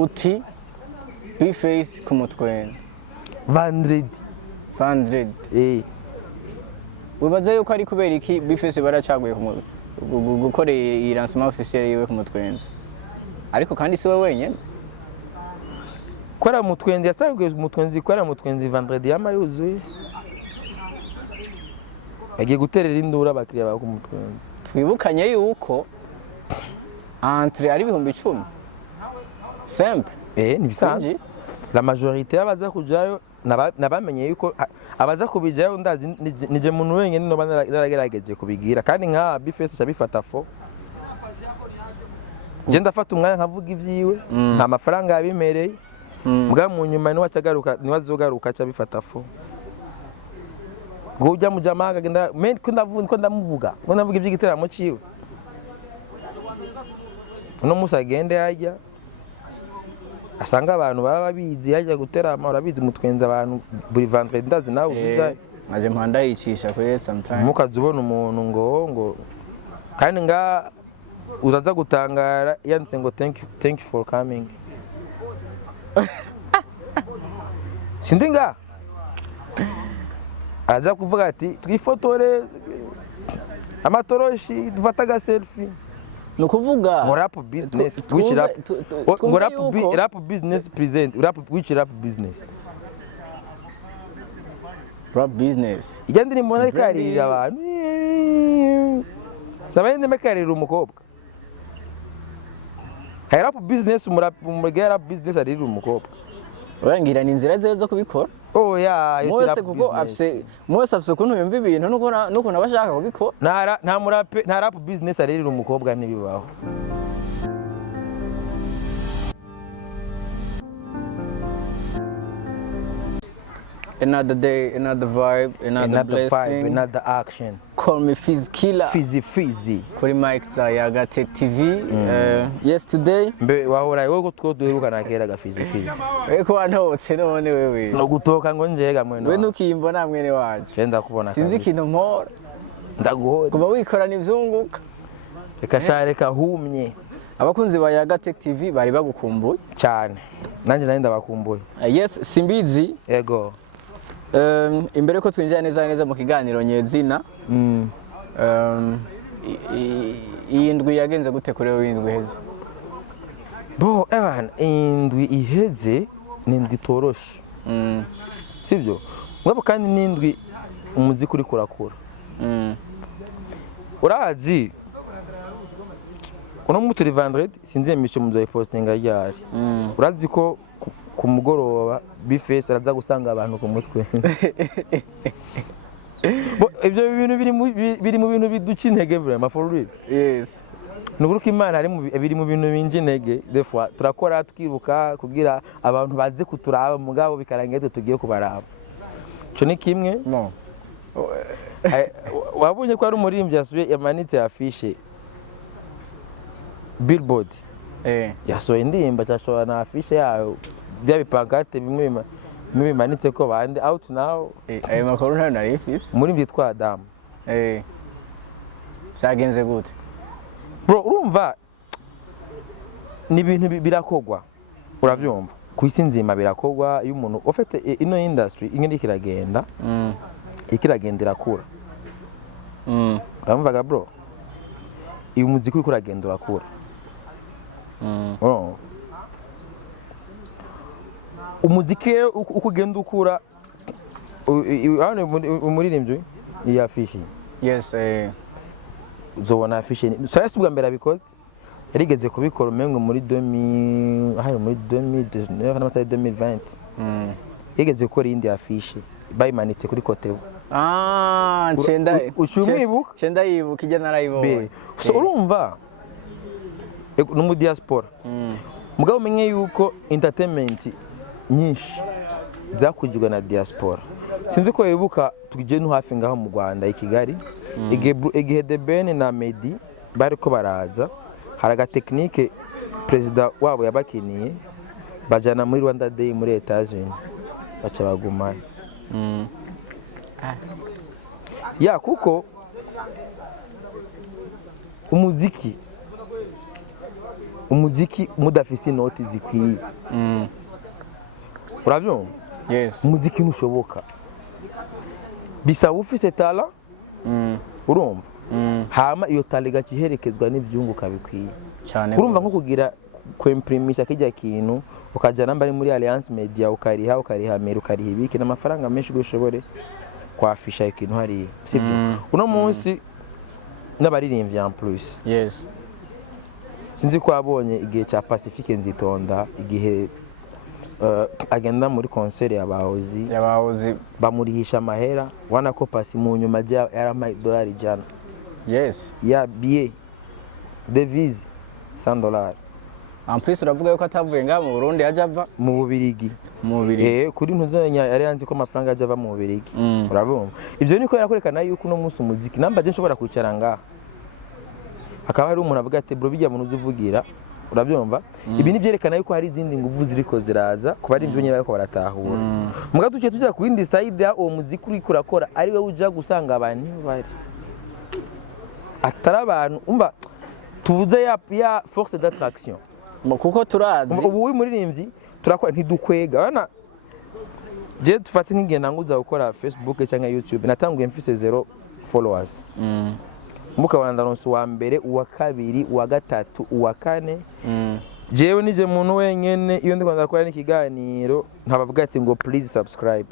uti bface ku mutwenzi Vendredi wibaza yuko ari kubera iki bface baracaguye gukora iyi lancement officiel yiwe ku mutwenzi ariko kandi si we wenyine kora mutwenzi yasanzwe mutwenzi kora mutwenzi vendredi yamayuzuye agiye guterera indura abakiriya ba ku mutwenzi twibukanye yuko entre ari 10,000 simple ni bisanzwe la majorité y'abaza kujayo nabamenye yuko abaza kubijayo ndazi nije muntu wenyine no banaragerageje kubigira kandi nka bface cyabifata fo je ndafata umwanya nkavuga ivyiwe nta mafaranga yabimereye mbwa mu nyuma ni wazogaruka cyabifata fo ngo ujya mu jamaga genda ko ndamuvuga ngo ndavuga ivy'igiteramo ciwe uno musa agende yajya asanga abantu baba babizi yajya guterama urabizi mutwenza abantu buri vendredi ndazi nawe uvuga aje mpanda yicisha kuri sometime mukazi ubona umuntu ngo kandi nga uraza gutangara yanditse ngo thank you for coming sindi nga aza kuvuga ati twifotore amatoroshi dufata selfie nukuvuga rap business which rap business present which rap business igende ni mbona karira abantu sabaye ndemekarira umukobwa rap business rap business ari umukobwa urangira ni inzira zo kubikora mwese kuko afise ukuntu yumva ibintu nuko nabashaka kubikora nta rap business ari umukobwa nibibaho another day, another vibe, another blessing, another action. Call me Fizz Killer. Fizzy. Kuri Mike Yaga TV. Yes, today. Mbe wahora wowe two duheruka nakera ga Fizzy. Eko wantotse none wewe. No gutoka ngo njega mwene. We nukimbona mwene wacu. Genda kubona. Sinzi ikintu mpora. Ndaguhora. Kuba wikorana ivyunguka. Reka shareka humye. Abakunzi ba Yaga TV bari bagukumbuye cyane. Nanje nari ndabakumbuye. Yes, simbizi. Yego. Imbere ko twinjira neza mu kiganiro nyezina iyi ndwi yagenze gute kuri wewe indwi iheze indwi iheze ni indwi toroshe sibyo mwabo kandi ni indwi umuziki uri kurakura urazi uno muturi vendredi sinzi emission muzo postinga ryari urazi ko ku mugoroba bface araza gusanga abantu ku mutwe ibyo bintu biri mu bintu biduca intege vraiment for real. Yes, nuguruka imana biri mu bintu binje intege des fois turakora twiruka kugira abantu baze kuturaba mugabo bikarangiye tugiye kubaraba cyo ni kimwe no wabonye ko ari umurimbyi yamanitse afishe billboard yasohoye indirimbo cyashobora na afishe yayo bya bipagate bimwe bimanitse ko bande out now ayo makuru nta narifise muri byitwa Adam cyagenze gute bro urumva ni ibintu birakogwa urabyumva ku isi nzima birakogwa iyo umuntu ufite ino industry ingene ikiragenda irakura uramvaga bro iyo umuziki uri kuragenda urakura umuziki uko ugenda ukura umuririmbyi yafishi yes uzobona afishi saya subwa mbere abikoze yarigeze kubikora umengo muri 2020 yigeze gukora indi afishi bayimanitse kuri kotevo cenda yibuka ijya narayibonye so urumva no mu diaspora mugabo umenye yuko entertainment nyinshi zakujijwe na diaspora sinzi ko yibuka tugije no hafi ngaho mu Rwanda i Kigali igihe The Ben na Medi bariko baraza haraga technique president wabo yabakiniye bajana muri Rwanda Day muri Etats-Unis baca baguma ya kuko umuziki mudafise inoti zikwiye urabyumva yes umuziki ntushoboka bisaba ufise tala urumva hama iyo tala igaciherekezwa n'ivyunguka bikwiye cyane urumva nko kugira kwimprimisha kijya kintu ukaja namba ari muri Alliance Media ukariha meri ukariha ibiki n'amafaranga menshi gushobore kwafisha ikintu hari sibyo uno munsi n'abaririmbyi en plus yes sinzi ko abonye igihe cya Pacifique Nzitonda igihe agenda muri concert y'abahozi bamurihisha amahera wana ko pasi mu nyuma yari $100 jana yes ya billet devise $100 en plus uravuga yuko atavuye ngaha mu Burundi yaje ava mu Bubirigi kuri ntuzanya yari yanzi ko amafaranga yaje ava mu Bubirigi urabumva ivyo niko yakorekana yuko uno munsi umuziki namba je nshobora kwicara ngaha akaba ari umuntu avuga ati bro bijya muntu uzuvugira urabyumva ibi ni byerekana yuko hari izindi nguvu ziriko ziraza kuba ari ibyo nyine bariko baratahura muga tuce tujya ku indi side ya uwo muziki uri kurakora ari we uja gusanga abantu bari atari abantu umva tuvuze ya force d'attraction kuko turazi ubu uri muririmbyi turakora ntidukwega bana je tufate nk'ingenda nguza gukora Facebook cyangwa YouTube natanguye mfise 0 followers mukabona ndaronse uwa mbere uwa kabiri uwa gatatu uwa kane jewe nije muntu wenyene iyo ndi kwanda gukora n'ikiganiro nkabavuga ati ngo please subscribe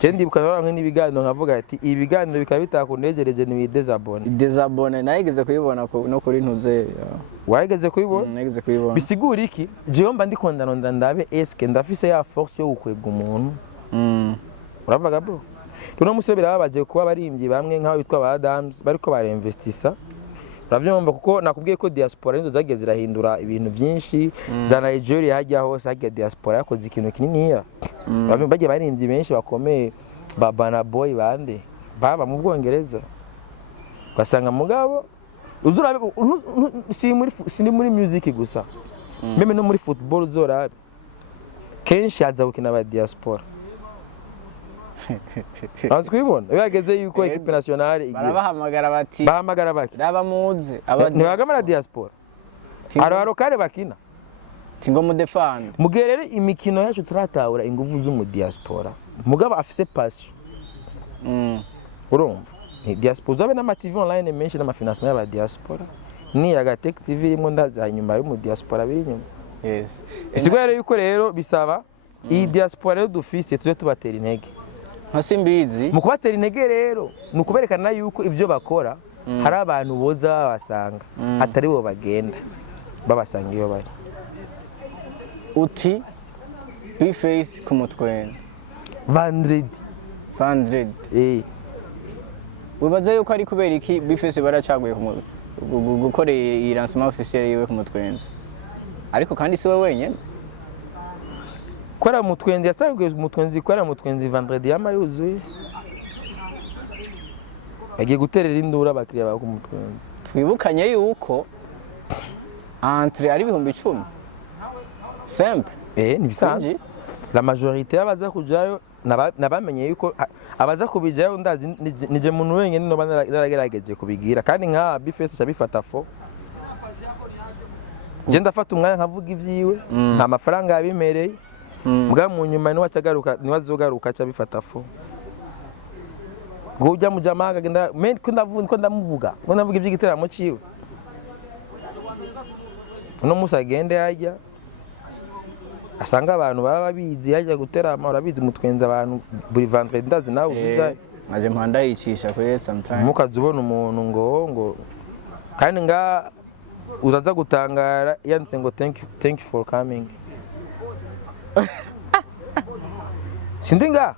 je ndibuka bamwe n'ibiganiro nkavuga ati ibiganiro bikaba bitakunejereje ni désabonner nayigeze kuyibona no kuri ntuze wayigeze kuyibona nayigeze kuyibona bisigura iki jewe mba ndikondana ndabe eske ndafise ya force yo gukwega umuntu uravuga bro tuno musebera babaje kuba barimbyi bamwe nkaho bitwa ba Adams bariko bareinvestisa uravyumva kuko nakubwiye ko diaspora nizo zagiye zirahindura ibintu byinshi za Nigeria hajya hose hajya diaspora yakoze ikintu kinini ya bagiye barimbyi benshi bakomeye Bana Boy bande baba mu Bwongereza basanga mugabo uzura si muri music gusa meme no muri football uzora kenshi haza gukina ba diaspora Anzi kwibona yageze yuko equipe nationale igiye barabahamagara bati bahamagara baki rabamuze ntibagamara diaspora aro kare bakina tingo mu defend mugerere imikino yacu turatahura inguvu zo mu diaspora mugabo afise passion urumva ni diaspora zabe na TV online menshi na financement y'aba diaspora ni ya Gatech TV imwe ndaza nyuma yo mu diaspora biri nyuma yes isigwere yuko rero bisaba iyi diaspora yo dufise tuje tubatera intege nka simbizi mu kubatera intege rero ni ukuberekana yuko ibyo bakora hari abantu boza babasanga atari bo bagenda babasanga iyo bari uti bface ku mutwenzi 100 wibaza yuko ari kubera iki bface baracaguye gukora iyi lancement officiel yiwe ku mutwenzi ariko kandi si we wenyine kora mutwenzi yasanzwe mutwenzi kora mutwenzi vendredi yamayuzuye yagiye guterera indura abakiriya ba ku mutwenzi twibukanye yuko entre ari 10,000 simple ni bisanzwe la majorité y'abaza kujayo nabamenye yuko abaza kubijayo ndazi nije muntu wenyine no banaragerageje kubigira kandi nka bface cyabifata fo je ndafata umwanya nkavuga ivyiwe nta mafaranga yabimereye mbwa mu nyuma ni wazogaruka cyabifata fo ngo ujya mu jamaga genda ko ndamuvuga ngo ndavuga iby'igiteramo ciwe uno musa agende yajya asanga abantu baba babizi yajya guterama urabizi mutwenza abantu buri vendredi ndazi nawe uvuga aje mpanda yicisha ko sometimes mukazi ubona umuntu ngo kandi nga uraza gutangara yanditse ngo thank you for coming sindinga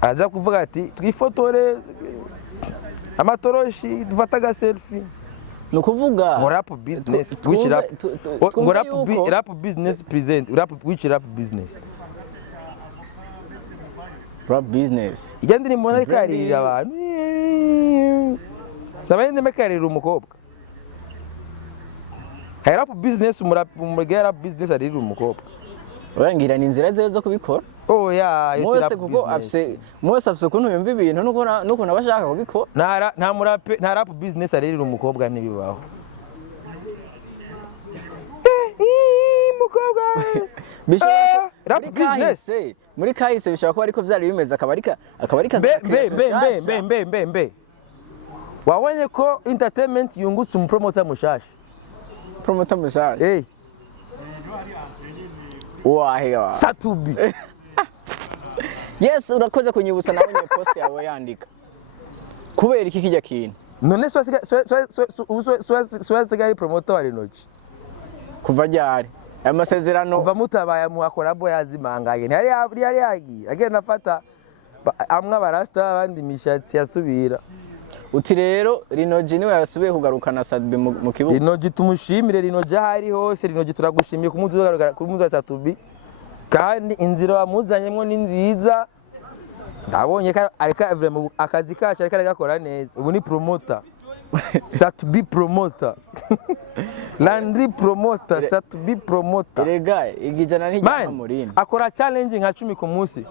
aza kuvuga ati twifotore amatoroshi dufata selfie nukuvuga rap business which rap business present which rap business igende ni mbona karira abantu sabaye ndemekarira umukobwa rap business rap business ari umukobwa Wangira ni inzira zo kubikora mwese kuko afise ukuntu yumva ibintu nuko nabashaka kubikora nta rap business arerera umukobwa nibibaho rap business muri kahise bishobora kuba ariko vyari bimeze akaba ari mbe wabonye ko entertainment yungutse umupromoter mushasha wahewa Satubi yes urakoze kunyibutsa nabonye post yawe yandika kubera iki kijya kintu none swasigaye promoter wa Rinoji kuva ryari amasezerano kuva mutabaye muhakora bo yazimangaye ntari yagiye agenda afata amwe abarasta abandi mishatsi yasubira uti rero Rinoji niwe yasubiye kugarukana Satubi mu kibuga Rinoji tumushimire Rinoji ahari hose Rinoji turagushimiye kumuzugarukana Satubi kandi inzira wamuzanyemo ni nziza ndabonye areka akazi kacu areka gakora neza ubu ni promoter Satubi promoter Landry promoter Satubi promoter erega igijana n'ijana murini akora challenge nka 10 ku munsi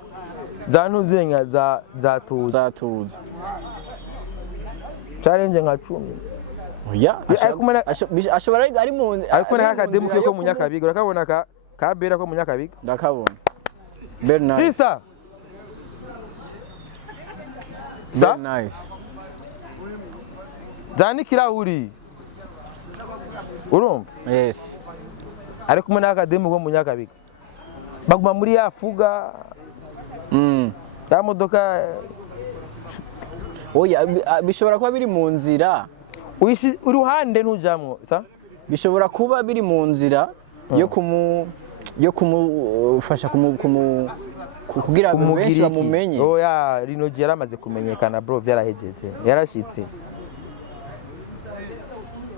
zanuzenga za tuza challenge nka 10 oya ashobora ari mu ariko nakademu ko munyakabiga urakabona ka bera ko munyakabiga ndakabona Bernard sisa nice Dani kirahuri urumva yes ariko kumwe nakademu ko munyakabiga baguma muri yafuga ya modoka oya bishobora kuba biri mu nzira uruhande ntujamwo sa bishobora kuba biri mu nzira yo kumufasha kugira ngo benshi bamumenye oya Rinoji yaramaze kumenyekana bro byarahegeze yarashitse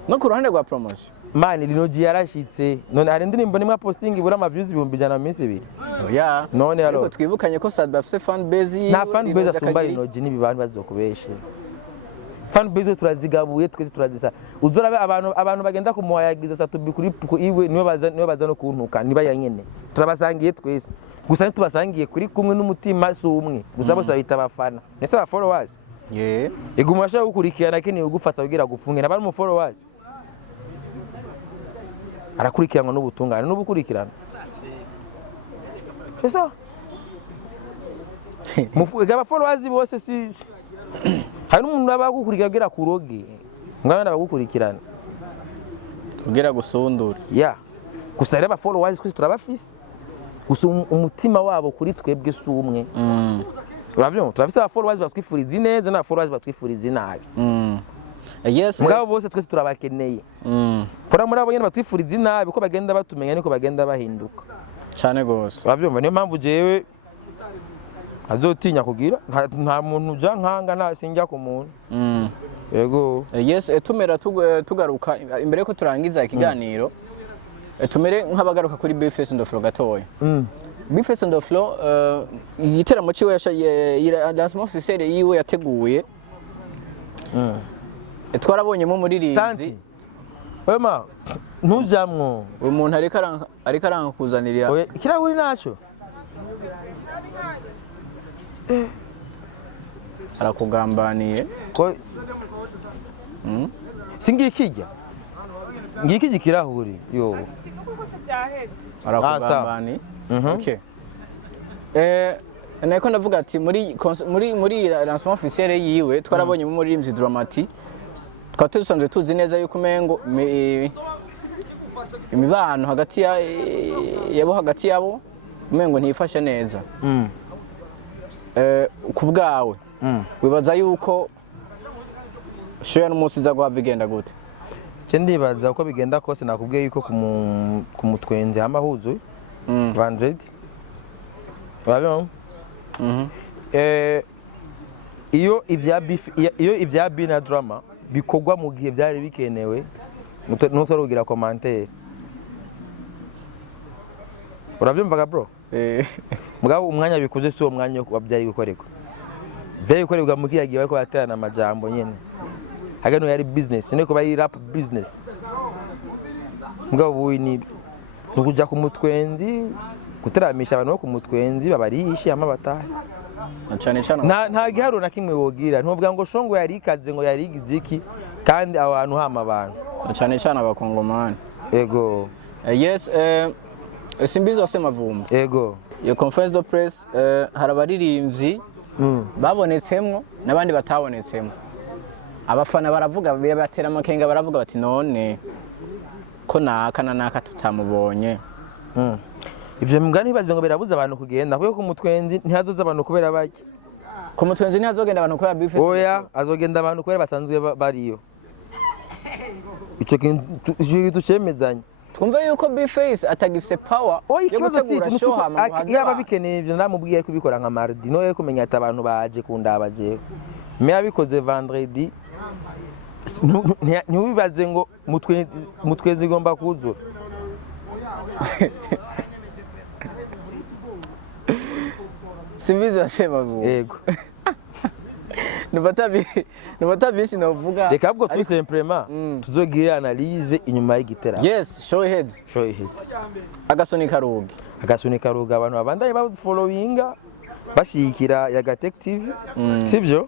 no ku ruhande rwa promotion man Rinoji yarashitse none hari indirimbo nimwe posting ibura ama views 200 mu minsi 2 oya none ariko twibukanye ko Satubi afite fan base nta fan base asumba Rinoji nibibantu bazokubeshe fan base turazigabuye twese turazisa uzorabe abantu bagenda kumuhayagiza Satubi kuri iwe niwe baza no kuntuka niba yanyene turabasangiye twese gusa tubasangiye kuri kumwe n'umutima si umwe gusa bose babita abafana nese aba followers igumashaka gukurikirana kene ugufata ugira gufunge nabari mu followers arakurikiranwa n'ubutungane n'ubukurikirana sesa mufuga aba followers bose si hari umuntu abagukurikira kugira kuroge ngabana bagukurikirana kugira gusundura gusa reba followers kwisi turabafise gusa umutima wabo kuri twebwe si umwe urabyumva turafise aba followers batwifuriza neza na followers batwifuriza nabi yes mugabo bose twese turabakeneye pora muri abo nyene batwifuriza nabi ko bagenda batumenya niko bagenda bahinduka cyane gose urabyumva niyo mpamvu jewe azotinya kugira nta muntu uja nkanga nta sinjya ku muntu yego yes tumera tugaruka imbere ko turangiza ikiganiro tumere nk'abagaruka kuri bfaceofficial gatoya bfaceofficial igiteramo ciwe lancement officiel yiwe yateguye twarabonyemo umuririmbyi wema ntujamwo uyu muntu ariko aranga kuzanira kirahuri naco arakugambaniye ko singikijya ngiki kirahuri yo arakugambaniye okay nako ndavuga ati muri lancement officiel yiwe twarabonye mu muririmbyi Dramati twatusanzwe tuzi neza yuko mengo imibano hagati yabo mengo ntifashe neza ku bwawe wibaza yuko shoya n'umunsi za guhava igenda gute cyo ndibaza uko bigenda kose nakubwiye yuko ku mutwenzi amahuzo vandred wabyo iyo ibya bi na drama bikogwa mu gihe byari bikenewe n'utarugira commentaire urabyumvaga bro mugabo umwanya bikoze si uwo mwanya wabyari gukorerwa byari gukorerwa mu gihe bariko baterana amajambo nyene hagano yari business niko bari rap business mugabo buyi ni nukuja ku mutwenzi guteramisha abantu bo ku mutwenzi babarishi amabatahe cyane nta giharo na kimwe wogira ntuvuga ngo shongo yari ikaze ngo yari igiziki kandi abantu hama abantu cyane abakongomani yego yes simbizi wa semavumba Ego. iyo conference de presse hari abaririmbyi babonetsemwo n'abandi batabonetsemwo. Abafana baravuga batera amakenga baravuga bati none ko naka tutamubonye. Ivyo mbwa ntibaze ngo birabuza abantu kugenda kuko ku mutwenzi ntihazoza abantu kubera bake. Ku mutwenzi ntihazogenda abantu kubera bface. Oya azogenda abantu kubera basanzwe bariyo. Ico kintu cemezanye. Twumve yuko bface atagifise power yo gutegura show hama yaba bikeneye ivyo ndamubwiye kubikora nka mardi no ye kumenya ati abantu baje kundaba je. Me abikoze vendredi ntiwibaze ngo mutwenzi igomba kuzura. Simbizi wa semavumba. Yego. Nubata bishi novuga. Reka abwo tu simplement tuzogira analyse inyuma y'igitera. Yes, show heads. Agasoni karuga abantu babandaye ba followinga bashikira ya Gatech TV. Sivyo?